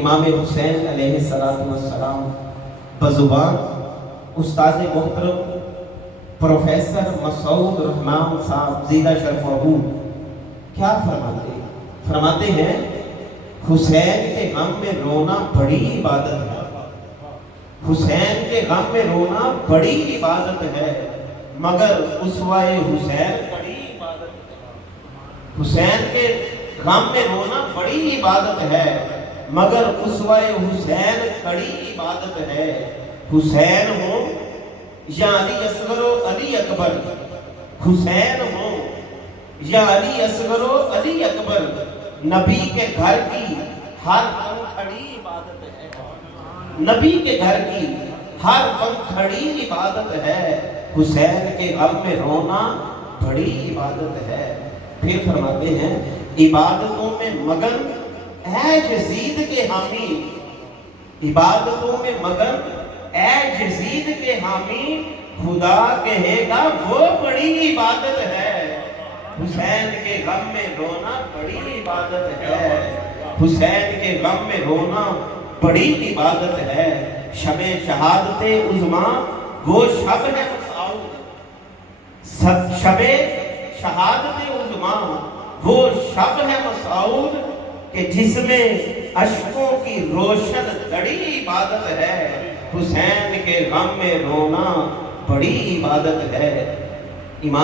امام حسین علیہ السلام بزبان استاد محترم پروفیسر مسعود رحمان صاحب زیدہ شرف ابو کیا فرماتے ہیں حسین کے غم میں رونا بڑی عبادت ہے، حسین کے غم میں رونا بڑی عبادت ہے، مگر اسوائے حسین بڑی عبادت ہے۔ حسین کے غم میں رونا بڑی عبادت ہے، مگر اسوائے حسین بڑی عبادت ہے۔ حسین ہو یا علی اصغر و علی اکبر، حسین ہو یا علی اصغر و علی اکبر، نبی کے گھر کی ہر پنکھڑی عبادت ہے، نبی کے گھر کی ہر پنکھڑی عبادت ہے۔ حسین کے غم میں رونا بڑی عبادت ہے۔ پھر فرماتے ہیں عبادتوں میں مگن اے یزید کے حامی، عبادتوں میں مگن اے یزید کے حامی، خدا کہے گا وہ بڑی عبادت ہے۔ حسین کے غم میں رونا بڑی عبادت ہے، حسین کے غم میں رونا بڑی عبادت ہے۔ شب شہادت عظمیٰ وہ شب ہے مسعود، شب شہادت عظمیٰ وہ شب ہے مسعود کہ جس میں اشکوں کی روشن دڑی عبادت ہے۔ حسین کے غم میں رونا بڑی عبادت ہے۔